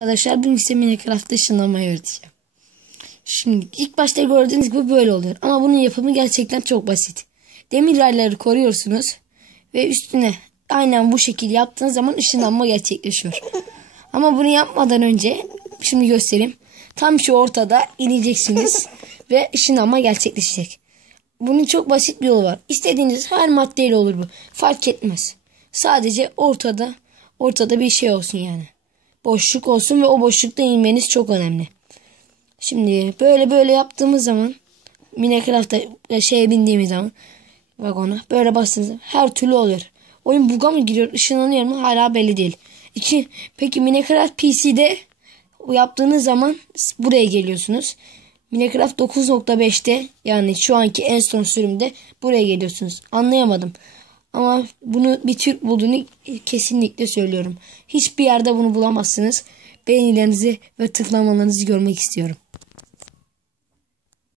Arkadaşlar bugün size Minecraft'ta ışınlanmayı öğreteceğim. Şimdi ilk başta gördüğünüz gibi böyle oluyor. Ama bunun yapımı gerçekten çok basit. Demir rayları koruyorsunuz. Ve üstüne aynen bu şekilde yaptığınız zaman ışınlanma gerçekleşiyor. Ama bunu yapmadan önce şimdi göstereyim. Tam şu ortada ineceksiniz. ve ışınlanma gerçekleşecek. Bunun çok basit bir yolu var. İstediğiniz her maddeyle olur bu. Fark etmez. Sadece ortada ortada bir şey olsun yani boşluk olsun ve o boşlukta inmeniz çok önemli. Şimdi böyle böyle yaptığımız zaman Minecraft'ta şeye bindiğimiz zaman vagona böyle bastığınız her türlü oluyor. Oyun buga mı giriyor ışınlanıyor mu hala belli değil. İki, peki Minecraft PC'de yaptığınız zaman buraya geliyorsunuz. Minecraft 9.5'te yani şu anki en son sürümde buraya geliyorsunuz. Anlayamadım. Ama bunu bir Türk bulduğunu kesinlikle söylüyorum. Hiçbir yerde bunu bulamazsınız. Beğenilerinizi ve tıklamalarınızı görmek istiyorum.